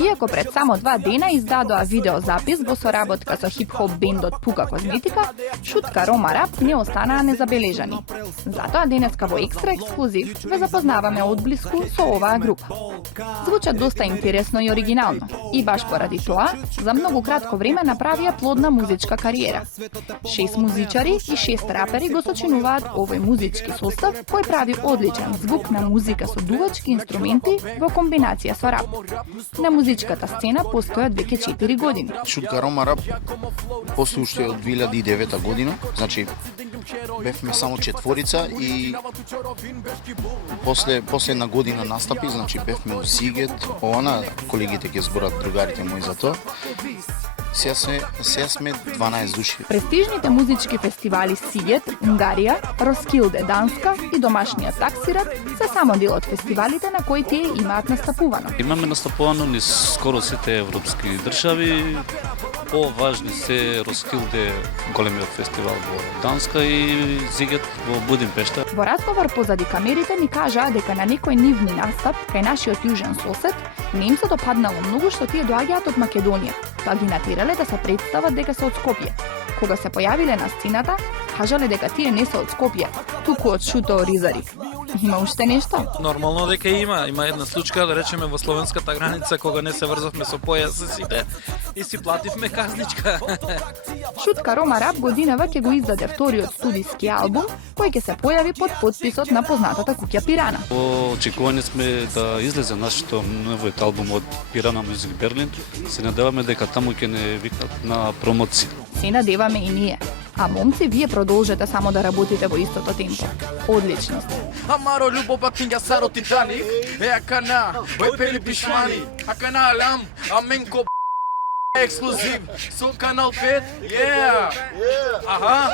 Иако пред само 2 дена издадоа видеозапис во соработка со хип-хоп бендот Пука Козметика, Шутка Рома Рап не останаа незабележани. Затоа денеска во Екстра ексклузив ве запознаваме одблиску со оваа група. Звучат доста интересно и оригинално, и баш поради тоа, за многу кратко време направија плодна музичка кариера. 6 музичари и 6 рапери го сочинуваат овој музички состав кој прави одличен звук на музика со дувачки инструменти во комбинација со рап. На музичката сцена постојат веќе 4 години. Шутка Рома Рап постои уште од 2009 година, значи бевме само четворица и после една година настапи, значи бевме у Сигет, колегите ќе зборат другарите мои за тоа. Сега сме 12 души. Престижните музички фестивали Сигет, Унгарија, Роскилде, Данска и домашниот Таксират се само дел од фестивалите на кои тие имаат настапувано. Имаме настапувано низ скоро сите европски држави. Поважни се Роскилде, големиот фестивал во Данска и Сигет во Будимпешта. Во разговор позади камерите ми кажаа дека на некој нивни настап кај нашиот јужен сосед не им се допаднало многу што тие доаѓаат од Македонија, па ги натерале да се представат дека се од Скопје. Кога се појавиле на сцената, кажале дека тие не се од Скопје, туку од Шуто Оризари. Има уште нешто? Нормално дека има една случка, да речеме во словенската граница кога не се врзавме со појас сите и си плативме казничка. Шутка Рома Рап годинава ќе го издаде вториот студиски албум кој ќе се појави под потписот на познатата куќа Пирана. Во очекување сме да излезе нашето новиот албум од Пирана Музик Берлин. Се надеваме дека таму ќе не викнат на промоција. Се надеваме и ние. А момци, вие продолжете само да работите во истото темпо. Одлични сте. Амаро љубов кинга саро Титаник, акана, бој пели пишмани, акана алам, аменко ексклузив со Канал 5. Аха.